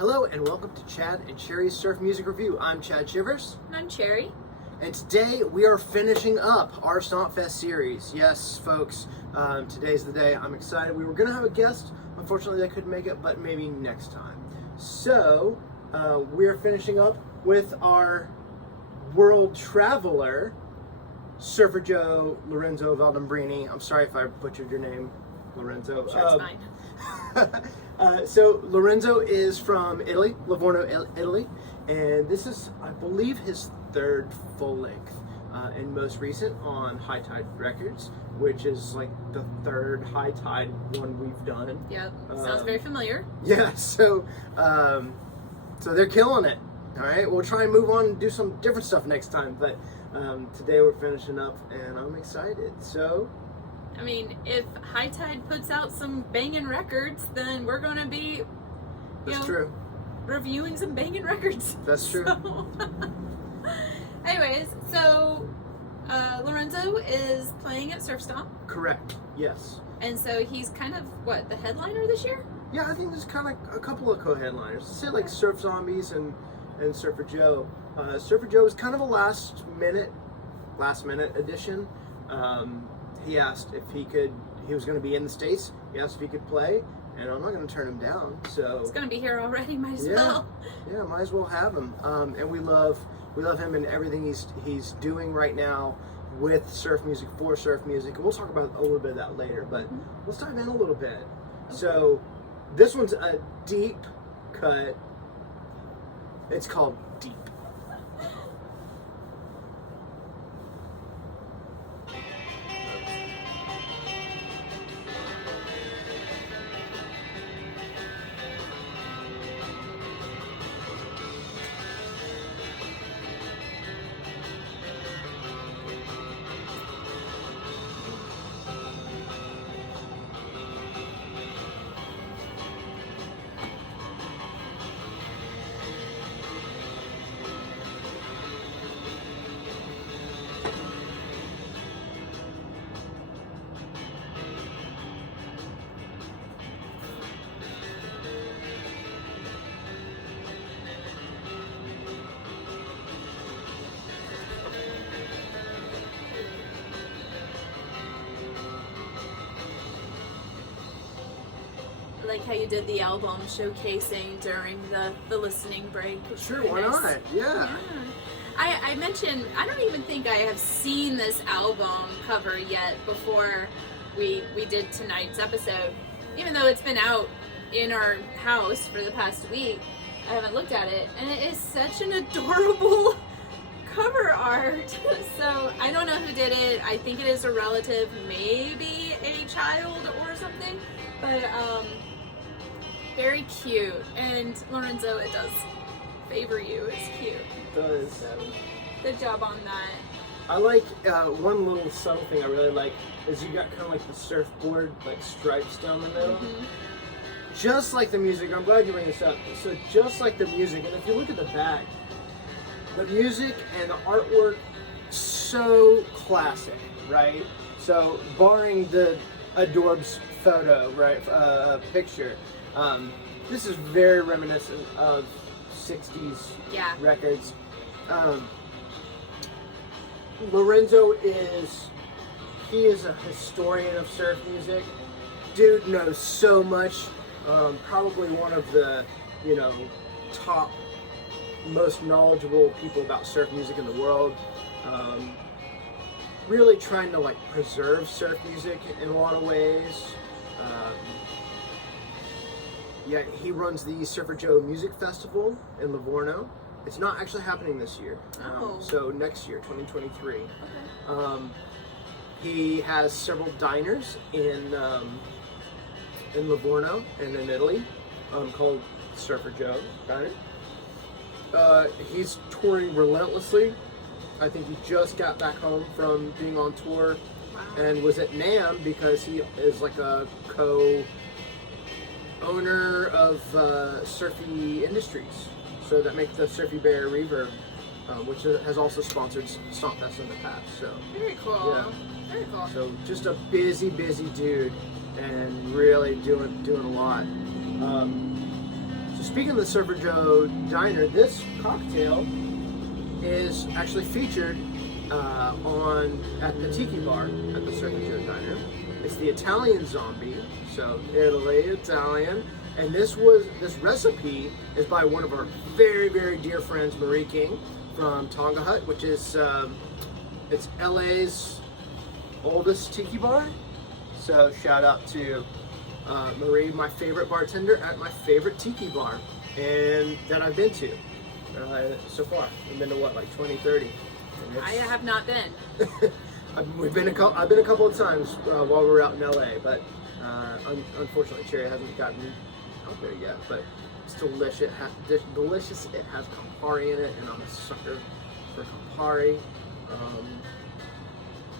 Hello and welcome to Chad and Cherry's Surf Music Review. I'm Chad Shivers. And I'm Cherry. And today we are finishing up our StompFest series. Yes, folks, today's the day. I'm excited. We were going to have a guest. Unfortunately, they couldn't make it, but maybe next time. So, we're finishing up with our world traveler, Surfer Joe Lorenzo Valdembrini. I'm sorry if I butchered your name, Lorenzo. Sure, it's fine. So Lorenzo is from Italy, Livorno, Italy, and this is, I believe, his third full length and most recent on High Tide Records, which is like the third High Tide one we've done. Yep, sounds very familiar. Yeah, so they're killing it. All right, we'll try and move on and do some different stuff next time, but today we're finishing up, and I'm excited. So. I mean, if High Tide puts out some banging records, then we're going to be, true. Reviewing some banging records. That's true. So, anyways, so Lorenzo is playing at Surf Stomp. Correct. Yes. And so he's kind of, the headliner this year? Yeah, I think there's kind of a couple of co-headliners. Let's say like Surf Zombies and Surfer Joe. Surfer Joe was kind of a last minute addition. He asked if he was going to be in the States. He asked if he could play, and I'm not going to turn him down. So he's going to be here already, might as well. Yeah, might as well have him. And we love him and everything he's doing right now with surf music, for surf music. And we'll talk about a little bit of that later, but let's dive in a little bit. Okay. So this one's a deep cut. It's called Deep. Like how you did the album showcasing during the listening break. Sure, why not? Yeah. I mentioned, I don't even think I have seen this album cover yet before we did tonight's episode. Even though it's been out in our house for the past week, I haven't looked at it. And it is such an adorable cover art. So I don't know who did it. I think it is a relative, maybe a child or something. But very cute, and Lorenzo, it does favor you. It's cute. It does. So, good job on that. I like one little subtle thing I really like is you got kind of like the surfboard like stripes down the middle. Mm-hmm. Just like the music. I'm glad you bring this up. So just like the music, and if you look at the back, the music and the artwork, so classic, right? So barring the Adorbs photo, right, picture. This is very reminiscent of 60s records. Lorenzo is a historian of surf music. Dude knows so much. Probably one of the, top, most knowledgeable people about surf music in the world. Really trying to preserve surf music in a lot of ways. He runs the Surfer Joe Music Festival in Livorno. It's not actually happening this year. So next year, 2023. Okay. He has several diners in Livorno and in Italy called Surfer Joe Diner. He's touring relentlessly. I think he just got back home from being on tour and was at NAMM because he is like a co-owner of Surfy Industries. So that makes the Surfy Bear Reverb, which has also sponsored StompFest in the past. So very cool. Yeah. Very cool. So just a busy dude, and really doing a lot. speaking of the Surfer Joe Diner, this cocktail is actually featured at the Tiki Bar at the Surfer Joe Diner. It's the Italian Zombie, so Italy, Italian. And this recipe is by one of our very, very dear friends, Marie King from Tonga Hut, which is it's LA's oldest tiki bar. So shout out to Marie, my favorite bartender at my favorite tiki bar, and that I've been to so far. I've been to what, like 20, 30? I have not been. I've been a couple of times while we were out in LA, but unfortunately Cherry hasn't gotten out there yet. But it's delicious. Delicious. It has Campari in it, and I'm a sucker for Campari.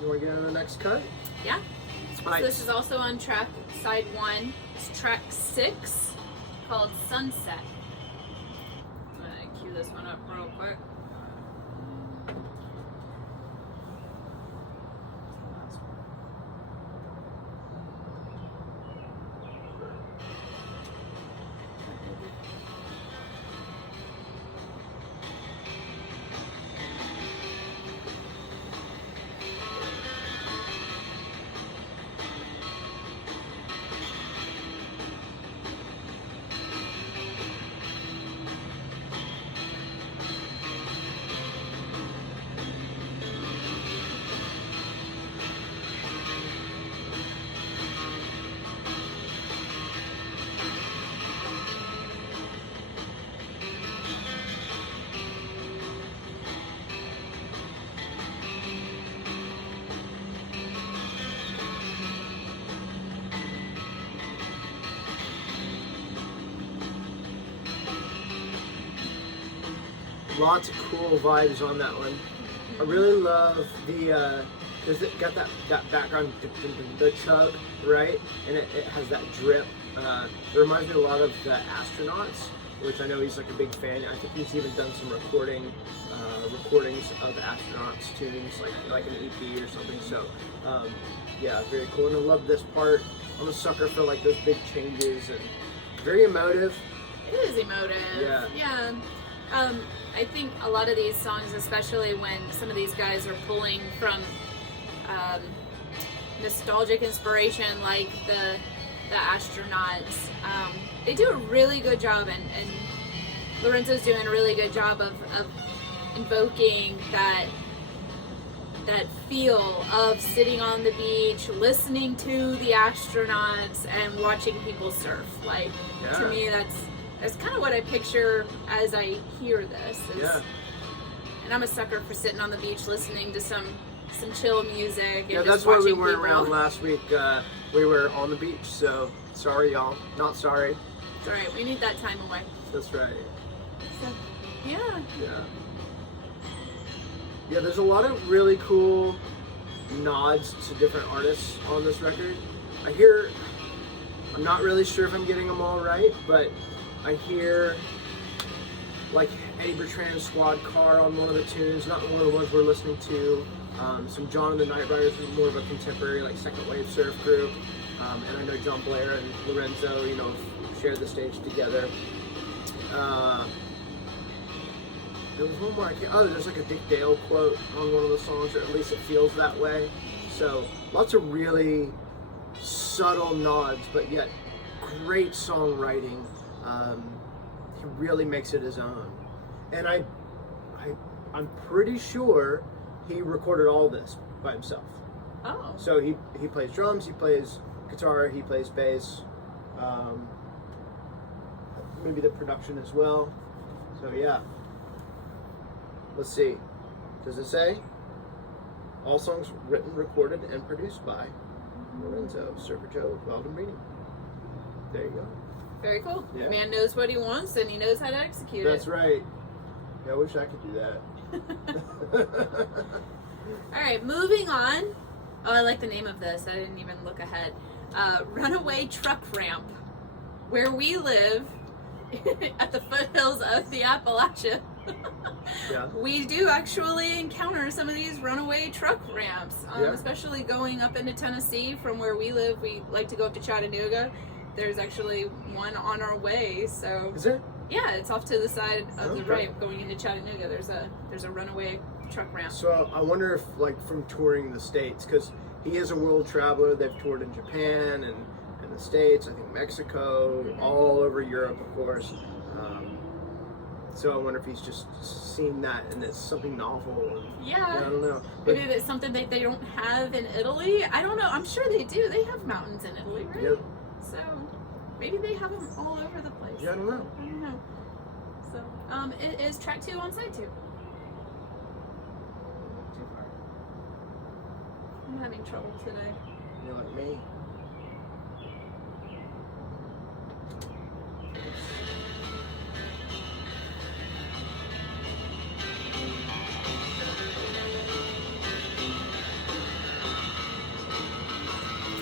You want to get into the next cut? Yeah. Right. So this is also on track side 1. It's track 6 called Sunset. I'm gonna cue this one up real quick. Lots of cool vibes on that one. I really love the because it got that background, the chug, right? And it has that drip. It reminds me a lot of the Astronauts, which I know he's like a big fan. I think he's even done some recordings of Astronauts tunes, like an EP or something. So yeah, very cool. And I love this part. I'm a sucker for like those big changes, and very emotive. It is emotive. Yeah. Yeah. I think a lot of these songs, especially when some of these guys are pulling from nostalgic inspiration, like the Astronauts, they do a really good job, and Lorenzo's doing a really good job of invoking that feel of sitting on the beach, listening to the Astronauts, and watching people surf. Like, yeah. To me, that's kind of what I picture as I hear this. Yeah. And I'm a sucker for sitting on the beach listening to some chill music. And yeah, just that's why we watching weren't people. around last week. We were on the beach, so sorry, y'all. Not sorry. It's alright, we need that time away. That's right. So, yeah. Yeah. Yeah, there's a lot of really cool nods to different artists on this record. I'm not really sure if I'm getting them all right, but I hear like Eddie Bertrand's Squad Car on one of the tunes, not one of the ones we're listening to. Some John and the Night Riders is more of a contemporary, like second wave surf group. And I know John Blair and Lorenzo, shared the stage together. There was one more. There's like a Dick Dale quote on one of the songs, or at least it feels that way. So lots of really subtle nods, but yet great songwriting. He really makes it his own, and I'm pretty sure he recorded all this by himself. Oh. So he plays drums, he plays guitar, he plays bass, maybe the production as well. So yeah. Let's see. Does it say? All songs written, recorded, and produced by Lorenzo, Surfer Joe, Weldon Breeding. There you go. Very cool. Yeah. The man knows what he wants, and he knows how to execute That's it. right. Yeah, I wish I could do that. All right, moving on. Oh, I like the name of this. I didn't even look ahead. Runaway Truck Ramp, where we live at the foothills of the Appalachia. Yeah. We do actually encounter some of these runaway truck ramps, Yeah. especially going up into Tennessee from where we live. We like to go up to Chattanooga. There's actually one on our way. So Is there? Yeah, it's off to the side of the Okay. right, going into Chattanooga. There's a Runaway truck ramp. So I wonder if, like, from touring the States, because he is a world traveler. They've toured in Japan and the States, I think Mexico, all over Europe, of course. So I wonder if he's just seen that and it's something novel. And, Yeah. I don't know. But, Maybe it's something that they don't have in Italy. I don't know. I'm sure they do. They have mountains in Italy, right? yeah, So maybe they have them all over the place. yeah, I don't know. I don't know. So, it is track 2 on side 2. Too far. I'm having trouble today. You're like me.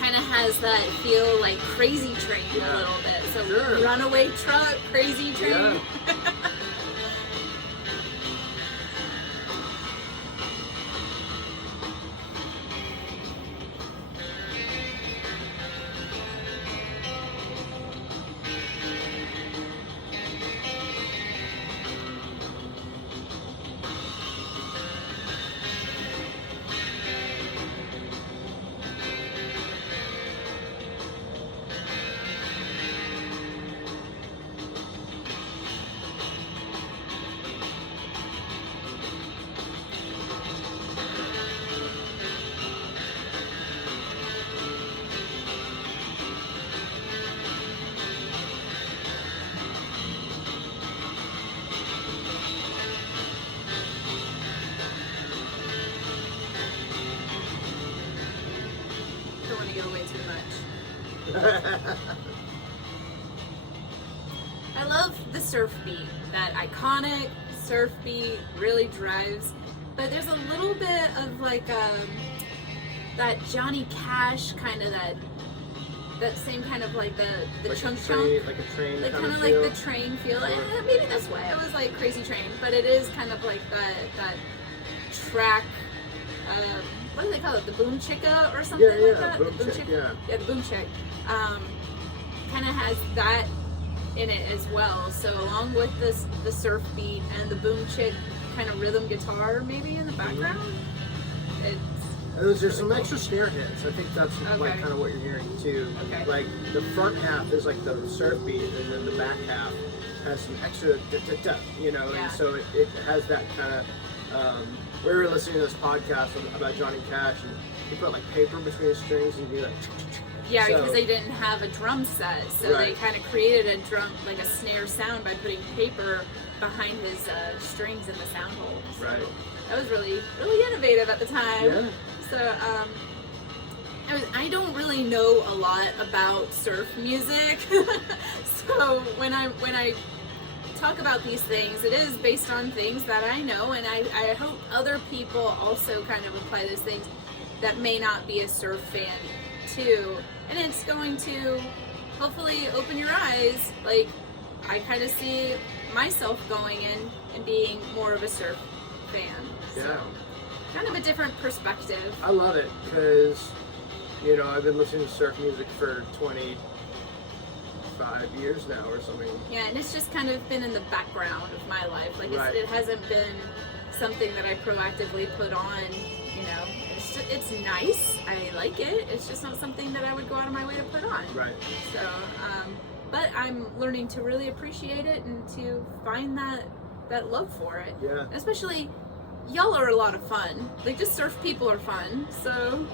Kind of has that feel like Crazy Train a Yeah. little bit. So Sure. Runaway truck, Crazy Train. Yeah. Don't want to give away too much. I love the surf beat. That iconic surf beat really drives. But there's a little bit of like that Johnny Cash kind of that same kind of like the Like chunk a train, chunk. like a train Like kind of like feel. the train feel. Sure. And maybe that's why it was like Crazy Train. But it is kind of like that track. What do they call it? The boom chicka or something Yeah, like that? boom The chick, yeah. Yeah, the boom chick. Kind of has that in it as well. So along with the surf beat and the boom chick kind of rhythm guitar maybe in the background, it's And there's some extra snare hits. I think that's like Okay. kind of what you're hearing too. Okay. Like the front half is like the surf beat, and then the back half has some extra da-da-da, you know. Yeah. And so it has that kind of. We were listening to this podcast about Johnny Cash, and he put like paper between his strings and do that. yeah, So- because they didn't have a drum set, so they Right. kind of created a drum like a snare sound by putting paper behind his strings in the sound hole. So Right. that was really innovative at the time. Yeah. So, I don't really know a lot about surf music. So when I talk about these things, it is based on things that I know, and I hope other people also kind of apply those things that may not be a surf fan too. And it's going to hopefully open your eyes. Like, I kind of see myself going in and being more of a surf fan. Yeah. So, kind of a different perspective. I love it because, you know, I've been listening to surf music for 25 years now or something. Yeah, and it's just kind of been in the background of my life. Like, Right. it hasn't been something that I proactively put on, you know. It's nice. I like it. It's just not something that I would go out of my way to put on. Right. So, but I'm learning to really appreciate it and to find that love for it. Yeah. Especially, y'all are a lot of fun. Like, just surf people are fun. So,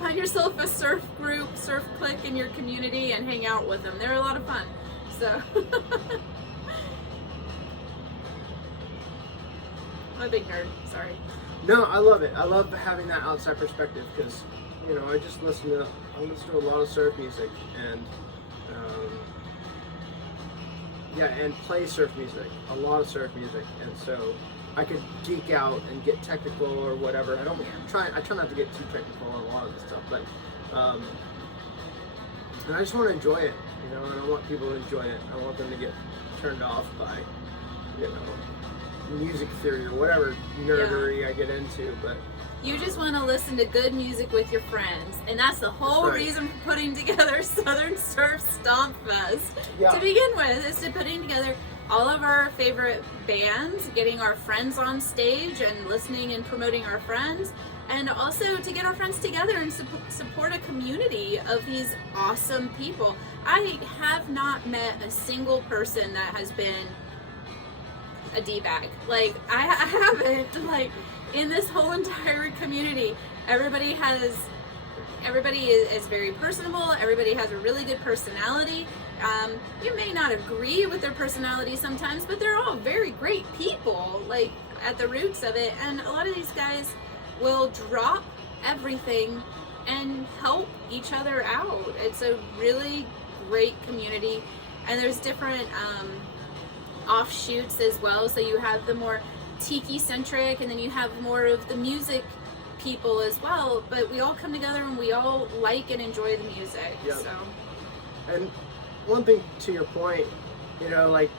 find yourself a surf group, surf clique in your community and hang out with them. They're a lot of fun. So, I'm a big nerd. Sorry. No, I love it. I love having that outside perspective because, you know, I listen to a lot of surf music and, and play surf music, a lot of surf music, and so I could geek out and get technical or whatever. I try not to get too technical on a lot of this stuff, but and I just want to enjoy it, you know, and I want people to enjoy it. I want them to get turned off by, you know, music theory or whatever nerdery I get into, but You just want to listen to good music with your friends, and that's the whole Right. reason for putting together Southern Surf StompFest. Yeah. To begin with, is to putting together all of our favorite bands, getting our friends on stage and listening and promoting our friends, and also to get our friends together and support a community of these awesome people. I have not met a single person that has been a D-bag. Like, I haven't, like, in this whole entire community, everybody is very personable, everybody has a really good personality. You may not agree with their personality sometimes, but they're all very great people, like, at the roots of it. And a lot of these guys will drop everything and help each other out. It's a really great community, and there's different offshoots as well. So you have the more tiki centric, and then you have more of the music people as well, but we all come together and we all like and enjoy the music. Yep. So, and one thing to your point, you know, like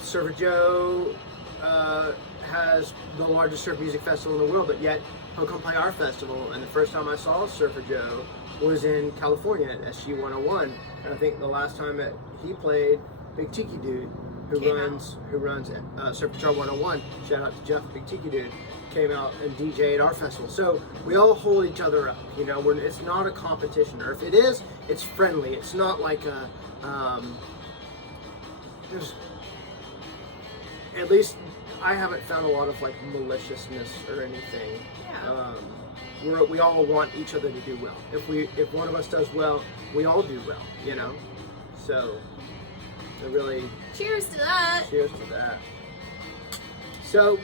Surfer Joe has the largest surf music festival in the world, but yet he'll come play our festival. And the first time I saw Surfer Joe was in California at SG 101, and I think the last time that he played, Big Tiki Dude, who runs Surf Patrol 101, shout out to Jeff, Big Tiki Dude, came out and DJ'd our festival. So we all hold each other up, you know. It's not a competition, or if it is, it's friendly. It's not like a there's, at least I haven't found a lot of like maliciousness or anything. Yeah. We all want each other to do well. If one of us does well, we all do well, you know. So it really, cheers to that. Cheers to that. So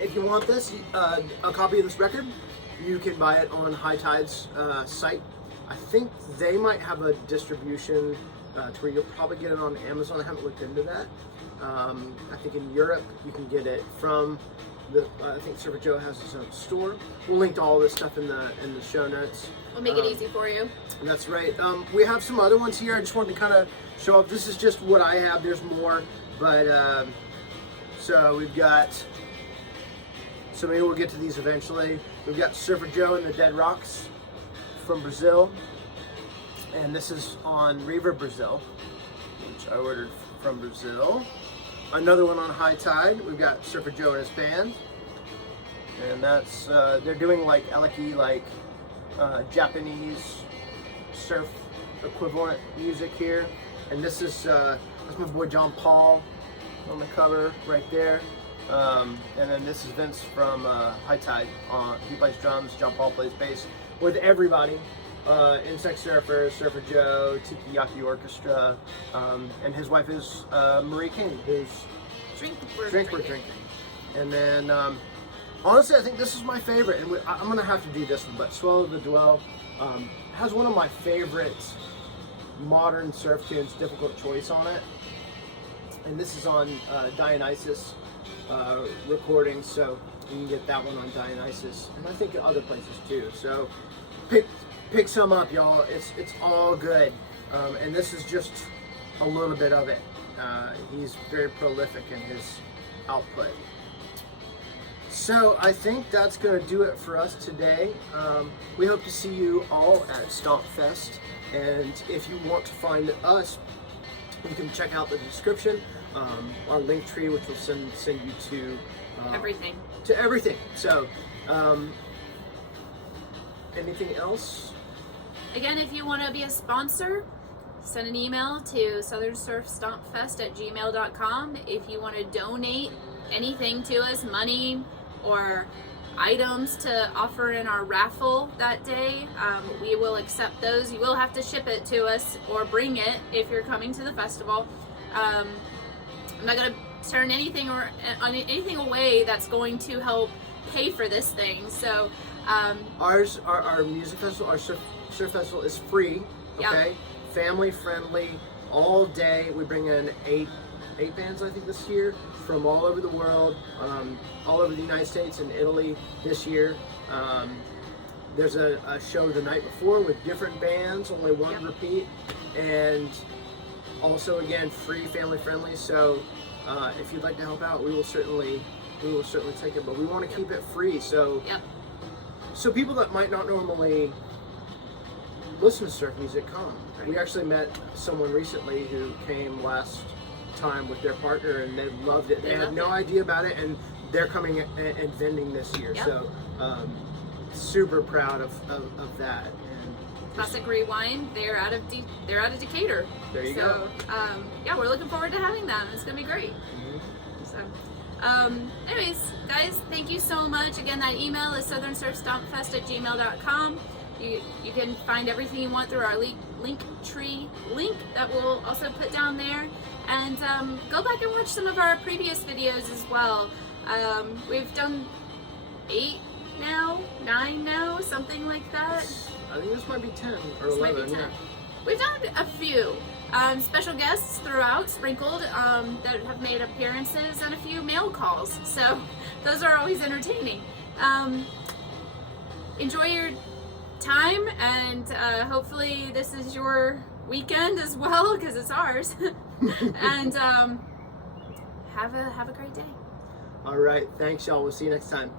if you want this, a copy of this record, you can buy it on High Tide's site. I think they might have a distribution to where you'll probably get it on Amazon. I haven't looked into that. I think in Europe you can get it from I think Surfer Joe has his own store. We'll link to all this stuff in the show notes. We'll make it easy for you. That's right. We have some other ones here. I just wanted to kind of show up. This is just what I have. There's more, but so we've got. So maybe we'll get to these eventually. We've got Surfer Joe and the Dead Rocks from Brazil, and this is on Reverb Brazil, which I ordered from Brazil. Another one on High Tide. We've got Surfer Joe and his band, and that's they're doing like eleki, like Japanese surf equivalent music here. And this is that's my boy John Paul on the cover right there. And then this is Vince from High Tide. He plays drums, John Paul plays bass with everybody. Insect Surfer, Surfer Joe, Tiki Yaki Orchestra, and his wife is Marie King, who's Drink we're drinking. And then, honestly, I think this is my favorite, and I'm going to have to do this one, but Swell of the Dwell has one of my favorite modern surf tunes, Difficult Choice, on it. And this is on Dionysus recordings, so you can get that one on Dionysus, and I think other places too. So pick some up, y'all. It's all good, and this is just a little bit of it. He's very prolific in his output. So I think that's going to do it for us today. We hope to see you all at StompFest, and if you want to find us, you can check out the description, our link tree, which will send you to everything. To everything. So, anything else? Again, if you want to be a sponsor, send an email to Southern Surf StompFest at gmail.com. If you want to donate anything to us, money or items to offer in our raffle that day, we will accept those. You will have to ship it to us or bring it if you're coming to the festival. I'm not going to turn anything away that's going to help pay for this thing. So our music festival, our surf festival is free. Okay, yep. Family friendly, all day. We bring in eight bands, I think, this year from all over the world, all over the United States and Italy this year. There's a show the night before with different bands, only one yep. repeat, and also again free, family friendly. So if you'd like to help out, we will certainly take it, but we want to keep it free. So yep. so people that might not normally listen to surf music, come. Right. We actually met someone recently who came last time with their partner, and they loved it. They had no idea about it, and they're coming and vending this year. Yep. So super proud of that. And Classic Rewind. They're out of Decatur. There you go. Yeah, we're looking forward to having them. It's gonna be great. So, anyways, guys, thank you so much. Again, that email is southernsurfstompfest@gmail.com. You can find everything you want through our link tree link that we'll also put down there. And go back and watch some of our previous videos as well. We've done 8 now, 9 now, something like that. I think this might be 10 or This 11. might be 10. Yeah. We've done a few special guests throughout, sprinkled, that have made appearances, and a few mail calls. So those are always entertaining. Enjoy your time, and hopefully this is your weekend as well, because it's ours. And have a great day. All right. Thanks, y'all. We'll see you next time.